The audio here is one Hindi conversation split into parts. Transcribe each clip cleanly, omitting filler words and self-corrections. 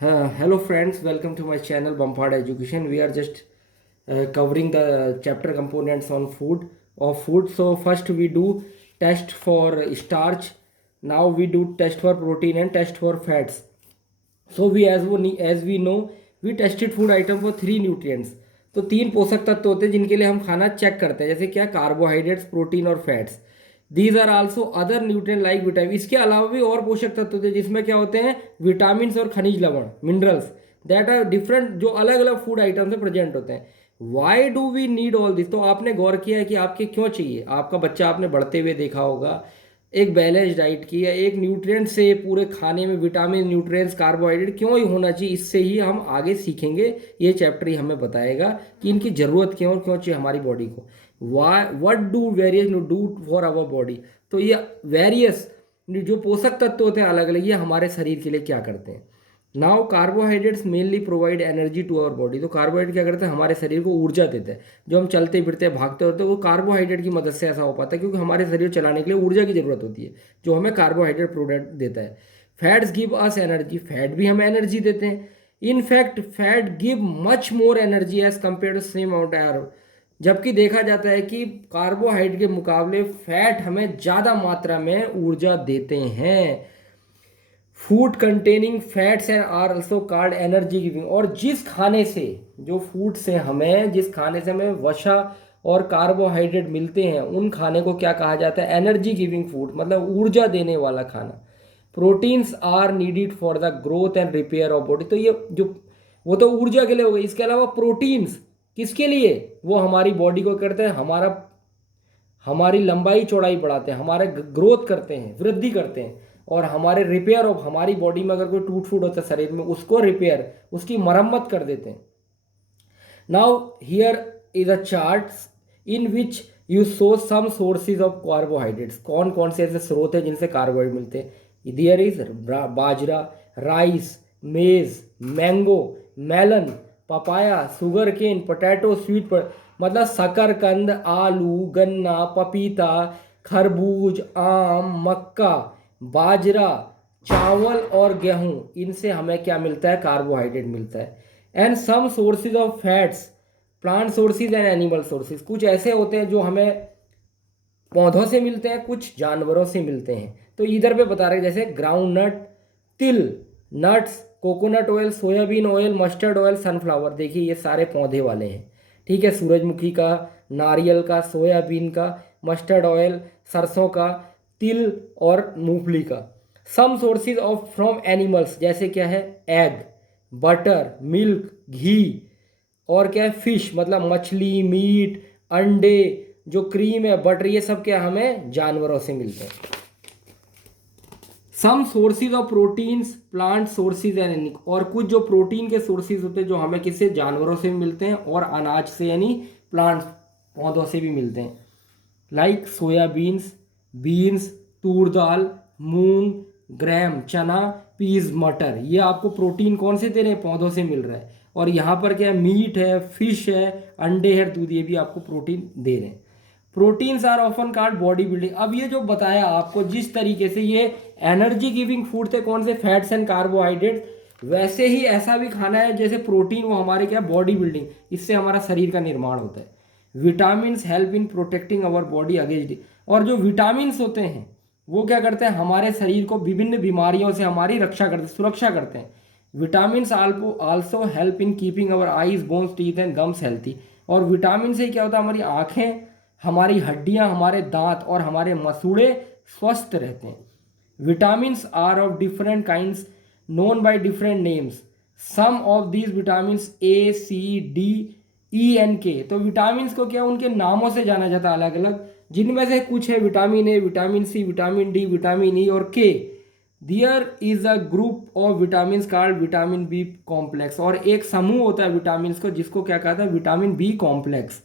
Hello friends, welcome to my channel Bumpard Education. We are just covering the chapter components on food. So first we do test for starch. Now we do test for protein and test for fats. So we know we tested food item for three nutrients. तो तीन पोषक तत्व होते हैं जिनके लिए हम खाना चेक करते हैं, जैसे क्या कार्बोहाइड्रेट्स, प्रोटीन और fats. These are also other nutrient like vitamin. इसके अलावा भी और पोषक तत्व होते हैं जिसमें क्या होते हैं, विटामिन और खनिज लवण, मिनरल्स, दैट आर डिफरेंट, जो अलग अलग फूड आइटम से प्रेजेंट होते हैं. Why do we need all this? तो आपने गौर किया है कि आपके क्यों चाहिए? आपका बच्चा आपने बढ़ते हुए देखा होगा, एक बैलेंस डाइट की या एक न्यूट्रिएंट से पूरे खाने में विटामिन, न्यूट्रिएंट्स, कार्बोहाइड्रेट क्यों ही होना चाहिए, इससे ही हम आगे सीखेंगे. ये चैप्टर ही हमें बताएगा कि इनकी ज़रूरत क्यों और क्यों चाहिए हमारी बॉडी को. Why what do various do for our body? तो ये वेरियस जो पोषक तत्व होते हैं अलग अलग, ये हमारे शरीर के लिए क्या करते हैं. Now carbohydrates mainly provide energy to our body. तो कार्बोहाइड्रेट क्या करते हैं, हमारे शरीर को ऊर्जा देते हैं. जो हम चलते फिरते भागते होते हैं वो कार्बोहाइड्रेट की मदद से ऐसा हो पाता है, क्योंकि हमारे शरीर को चलाने के लिए ऊर्जा की जरूरत होती है, जो हमें कार्बोहाइड्रेट प्रोडक्ट देता है. Fats give us energy. Fat भी हमें एनर्जी देते हैं. In fact fat give much more energy as compared to same amount आयर. जबकि देखा जाता है कि कार्बोहाइड्रेट के मुकाबले फैट हमें ज़्यादा मात्रा में ऊर्जा देते हैं. Food containing fats and are also called energy giving. और जिस खाने से, जो फूड से हमें, जिस खाने से हमें वसा और कार्बोहाइड्रेट मिलते हैं, उन खाने को क्या कहा जाता है, एनर्जी गिविंग फूड, मतलब ऊर्जा देने वाला खाना. Proteins are needed for the growth and repair of body. तो ये जो, वो तो ऊर्जा के लिए हो गई. इसके अलावा प्रोटीन्स किसके लिए? वो हमारी बॉडी को करते हैं, हमारी लंबाई चौड़ाई बढ़ाते हैं, हमारे ग्रोथ करते हैं, वृद्धि करते हैं, और हमारे रिपेयर ऑफ, हमारी बॉडी में अगर कोई टूट फूट होता है शरीर में, उसको रिपेयर, उसकी मरम्मत कर देते हैं. Now here is a chart in which you show some sources of carbohydrates. कौन कौन से ऐसे स्रोत हैं जिनसे कार्बोहाइड्रेट मिलते हैं. There is bajra, rice, maize, mango, melon, papaya, sugar cane, potato, मतलब शकरकंद, आलू, गन्ना, पपीता, खरबूज, आम, मक्का, बाजरा, चावल और गेहूं, इनसे हमें क्या मिलता है, कार्बोहाइड्रेट मिलता है. And some sources of fats, plant sources and animal sources. कुछ ऐसे होते हैं जो हमें पौधों से मिलते हैं, कुछ जानवरों से मिलते हैं. तो इधर पे बता रहे हैं जैसे ग्राउंड नट, तिल, nuts, coconut oil, soybean oil, mustard oil, sunflower. देखिए ये सारे पौधे वाले हैं, ठीक है. सूरजमुखी का, नारियल का, सोयाबीन का, मस्टर्ड ऑयल, सरसों का, तिल और मूंगफली का. Some sources of from animals, जैसे क्या है, एग, बटर, मिल्क, घी, और क्या है, फिश, मतलब मछली, मीट, अंडे, जो क्रीम है, बटर, ये सब क्या हमें जानवरों से मिलते हैं. Some sources of proteins, plant sources and, और कुछ जो प्रोटीन के सोर्सेज होते हैं जो हमें किससे, जानवरों से भी मिलते हैं, और अनाज से यानी प्लांट्स, पौधों से भी मिलते हैं. लाइक सोयाबीन्स, बीन्स, तूर दाल, मूंग, ग्राम, चना, पीज, मटर. ये आपको प्रोटीन कौन से दे रहे हैं, पौधों से मिल रहा है. और यहाँ पर क्या है, मीट है, फिश है, अंडे है, दूध, ये भी आपको प्रोटीन दे रहे हैं. Proteins are often called body building. अब ये जो बताया आपको, जिस तरीके से ये एनर्जी गिविंग फूड थे कौन से, फैट्स एंड कार्बोहाइड्रेट, वैसे ही ऐसा भी खाना है जैसे प्रोटीन, वो हमारे क्या, बॉडी बिल्डिंग, इससे हमारा शरीर का निर्माण होता है. Vitamin help in protecting our body against. और जो विटामिन होते हैं वो क्या करते हैं, हमारे शरीर को विभिन्न बीमारियों से हमारी रक्षा करते, सुरक्षा करते हैं. Vitamin also help in keeping our eyes, bones, teeth and gums healthy. और विटामिन से क्या होता है, हमारी आँखें, हमारी हड्डियाँ, हमारे दांत और हमारे मसूड़े स्वस्थ रहते हैं. Vitamins are of different kinds known by different names. Some of these vitamins A, C, D, E and K. तो विटामिन को क्या, उनके नामों से जाना जाता है अलग अलग, जिनमें से कुछ है vitamin A, vitamin C, vitamin D, vitamin E और K. There is a group of vitamin called vitamin B complex. और एक समूह होता है विटामिन को, जिसको क्या कहता है, vitamin B complex.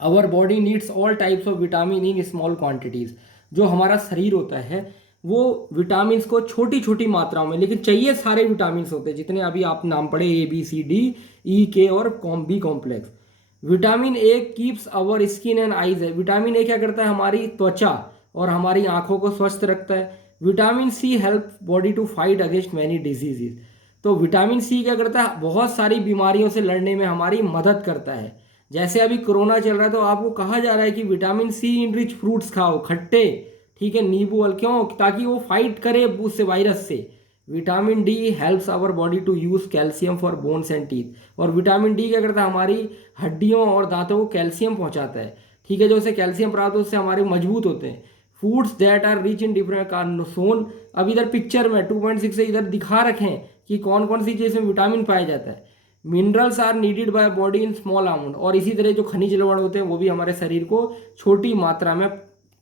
Our body needs all types of vitamin in small quantities. जो हमारा शरीर होता है वो विटामिन को छोटी छोटी मात्राओं में, लेकिन चाहिए सारे विटामिन होते हैं जितने अभी आप नाम पढ़े, ए, बी, सी, डी, ई, के और B complex. Vitamin A keeps our skin and eyes है. विटामिन ए क्या करता है, हमारी त्वचा और हमारी आंखों को स्वस्थ रखता है. Vitamin C help body to fight against many diseases. तो विटामिन सी क्या करता है, बहुत सारी बीमारियों से लड़ने में हमारी मदद करता है। जैसे अभी कोरोना चल रहा है तो आपको कहा जा रहा है कि विटामिन सी इन रिच फ्रूट्स खाओ, खट्टे, ठीक है, नींबू वाले, क्यों, ताकि वो फाइट करे उससे, वायरस से। Vitamin D helps our body to use calcium for bones and teeth. और विटामिन डी क्या करता है, हमारी हड्डियों और दांतों को कैल्शियम पहुंचाता है, ठीक है, जो उससे कैल्शियम प्राप्त हो उससे हमारे मजबूत होते हैं। Foods that are rich in different सोन, अब इधर पिक्चर में 2.6 से इधर दिखा रखें कि कौन कौन सी चीज़ में विटामिन पाया जाता है। Minerals are needed by body in small amount, और इसी तरह जो खनिज लवण होते हैं वो भी हमारे शरीर को छोटी मात्रा में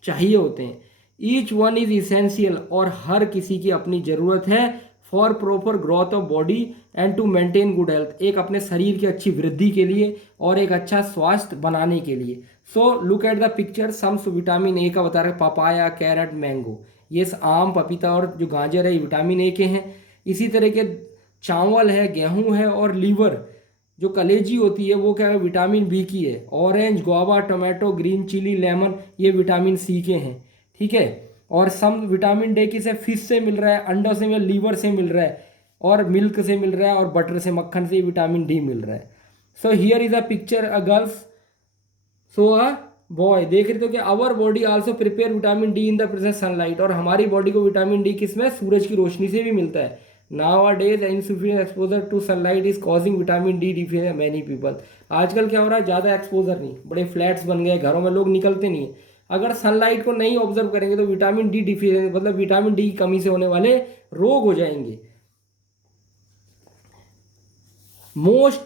चाहिए होते हैं। ईच वन इज इसेंशियल, और हर किसी की अपनी ज़रूरत है for proper growth of body and to maintain good health, एक अपने शरीर की अच्छी वृद्धि के लिए और एक अच्छा स्वास्थ्य बनाने के लिए। So look at the picture, sums vitamin A का बता रहे, पपाया, कैरेट, मैंगो, ये आम, पपीता और जो गाजर है ये विटामिन ए के हैं। इसी तरह के चावल है, गेहूं है, और लीवर जो कलेजी होती है वो क्या है, विटामिन बी की है। Orange, guava, tomato, green chili, lemon, ये विटामिन सी के हैं, ठीक है। और सम विटामिन डी किसे, फिश से मिल रहा है, अंडों से मिल, लीवर से मिल रहा है, और मिल्क से मिल रहा है, और बटर से, मक्खन से विटामिन डी मिल रहा है। So here is a picture, a girls, so a boy, देख रहे हो कि our body also prepare vitamin D in the present sunlight, और हमारी बॉडी को विटामिन डी किसमें, सूरज की रोशनी से भी मिलता है। Nowadays insufficient exposure to sunlight is causing vitamin D deficiency many people। आजकल क्या हो रहा है, ज़्यादा एक्सपोजर नहीं, बड़े फ्लैट्स बन गए, घरों में लोग निकलते नहीं है, अगर सनलाइट को नहीं ऑब्जर्व करेंगे तो विटामिन डी डिफिशियंसी, मतलब विटामिन डी की कमी से होने वाले रोग हो जाएंगे। Most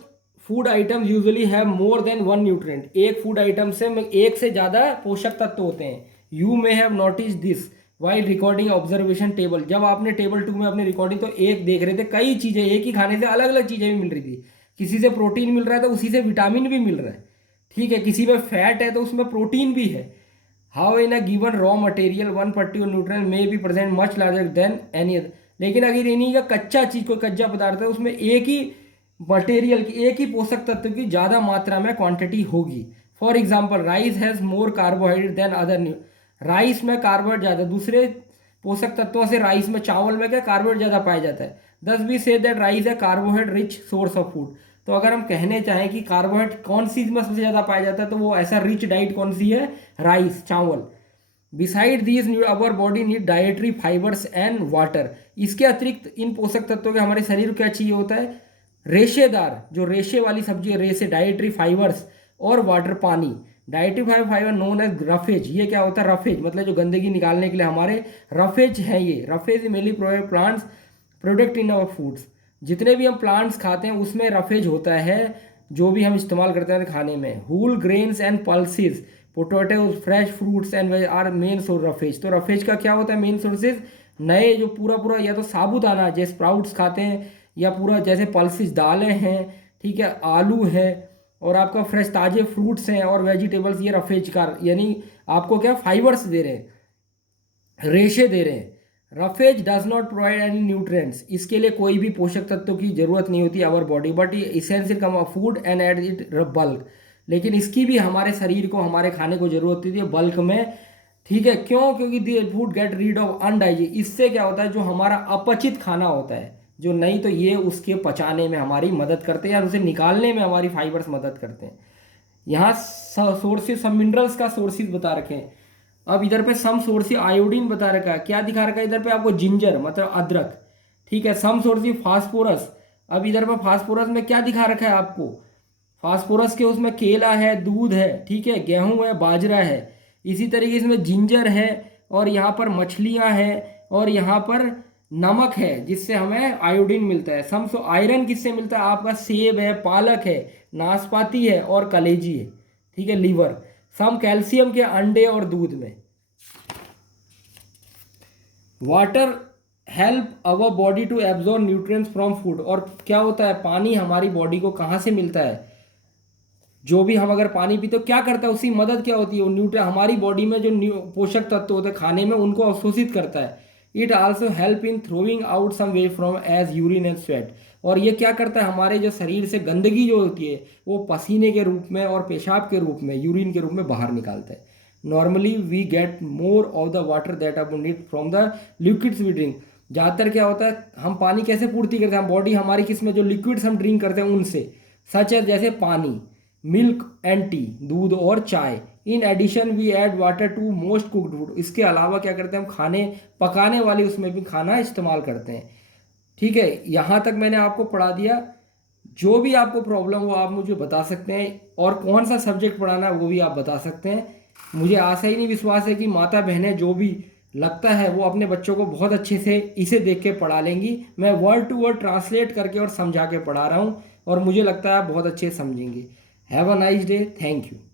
food items usually have more than one nutrient, एक फूड आइटम से एक से ज़्यादा पोषक तत्व होते हैं। You may have notice this while recording observation table, जब आपने टेबल 2 में अपनी रिकॉर्डिंग तो एक देख रहे थे, कई चीज़ें एक ही खाने से अलग अलग चीज़ें भी मिल रही थी, किसी से प्रोटीन मिल रहा है तो उसी से विटामिन भी मिल रहा है, ठीक है, किसी में फैट है तो उसमें प्रोटीन भी है। How in a given raw material one particular nutrient may be present much larger than any other, लेकिन अगर इन्हीं का कच्चा चीज़, कोई कच्चा पदार्थ है उसमें एक ही मटेरियल की, एक ही पोषक तत्व की ज़्यादा मात्रा में क्वांटिटी होगी। For example rice has more carbohydrate than other, rice में कार्बोहाइड्रेट ज़्यादा, दूसरे पोषक तत्वों से राइस में, चावल में क्या कार्बोहाइड्रेट ज़्यादा पाया जाता है। दस वी से दैट राइस है carbohydrate rich source of food, तो अगर हम कहने चाहें कि कार्बोहाइड्रेट कौन सी में सबसे ज़्यादा पाया जाता है तो वो ऐसा रिच डाइट कौन सी है, राइस, चावल। Beside these our body need dietary fibres and water, इसके अतिरिक्त इन पोषक तत्वों के हमारे शरीर को क्या चाहिए होता है, रेशेदार, जो रेशे वाली सब्जी है, रेशे, डाइटरी फाइबर्स, और वाटर, पानी। Dietary fibre known as roughage, ये क्या होता है, रफेज मतलब जो गंदगी निकालने के लिए हमारे रफेज हैं, ये roughage mainly provide plants product in our foods, जितने भी हम प्लांट्स खाते हैं उसमें रफेज होता है, जो भी हम इस्तेमाल करते हैं खाने में। Whole grains and pulses, potatoes, fresh fruits and veg are main source roughage, तो रफेज का क्या होता है, मेन सोर्सेज, नए जो पूरा पूरा या तो साबुदाना जैसे स्प्राउट्स खाते हैं, या पूरा जैसे पल्सेस, दालें हैं, ठीक है, आलू है, और आपका फ्रेश ताजे फ्रूट्स हैं और वेजिटेबल्स, ये रफेज का, यानी आपको क्या फाइबर्स दे रहे हैं, रेशे दे रहे हैं। Roughage does not provide any nutrients, इसके लिए कोई भी पोषक तत्वों की जरूरत नहीं होती our body, but essential come food and add it bulk, लेकिन इसकी भी हमारे शरीर को, हमारे खाने को जरूरत होती है बल्क में, ठीक है, क्यों, क्योंकि दी फूड गेट रीड ऑफ अनडाइजेस्ट, इससे क्या होता है, जो हमारा अपचित खाना होता है, जो नहीं तो ये उसके पचाने में हमारी मदद करते हैं, या उसे निकालने में हमारी फाइबर्स मदद करते हैं। यहाँ सोर्सेज, सब मिनरल्स का सोर्सेज बता रखे हैं। अब इधर पे सम सोर्सेज आयोडीन बता रखा है, क्या दिखा रखा है इधर पे आपको, जिंजर मतलब अदरक, ठीक है। सम सोर्सेज फास्फोरस, अब इधर पे फास्फोरस में क्या दिखा रखा है आपको, फास्फोरस के उसमें केला है, दूध है, ठीक है, गेहूं है, बाजरा है। इसी तरीके से इसमें जिंजर है, और यहाँ पर मछलियाँ हैं, और यहाँ पर नमक है जिससे हमें आयोडीन मिलता है। सम सो आयरन किससे मिलता है, आपका सेब है, पालक है, नाशपाती है, और कलेजी है, ठीक है, लीवर। सम कैल्शियम के अंडे और दूध में। Water help our body to absorb nutrients from food, और क्या होता है, पानी हमारी बॉडी को कहाँ से मिलता है, जो भी हम अगर पानी पीते तो क्या करता है, उसकी मदद क्या होती है, वो न्यूट्रिएंट हमारी बॉडी में जो पोषक तत्व होते हैं खाने में उनको अवशोषित करता है। It also help in throwing out some way from as urine and sweat, और ये क्या करता है, हमारे जो शरीर से गंदगी जो होती है वो पसीने के रूप में और पेशाब के रूप में, यूरिन के रूप में बाहर निकालता है। Normally we get more of the water that are need from the liquids we drink, ज़्यादातर क्या होता है, हम पानी कैसे पूर्ति करते हैं, हम बॉडी हमारी किस में जो लिक्विड्स हम ड्रिंक करते हैं उनसे, सच है जैसे पानी, मिल्क एंड टी, दूध और चाय। In addition we add water to most cooked food, इसके अलावा क्या करते हैं हम खाने पकाने वाले उसमें भी खाना इस्तेमाल करते हैं। ठीक है, यहाँ तक मैंने आपको पढ़ा दिया। जो भी आपको प्रॉब्लम हो आप मुझे बता सकते हैं, और कौन सा सब्जेक्ट पढ़ाना है वो भी आप बता सकते हैं। मुझे आशा ही नहीं विश्वास है कि माता बहनें जो भी लगता है वो अपने बच्चों को बहुत अच्छे से इसे देख के पढ़ा लेंगी। मैं वर्ड टू वर्ड ट्रांसलेट करके और समझा के पढ़ा रहा हूँ, और मुझे लगता है आप बहुत अच्छे से समझेंगे। Have a nice day, thank you.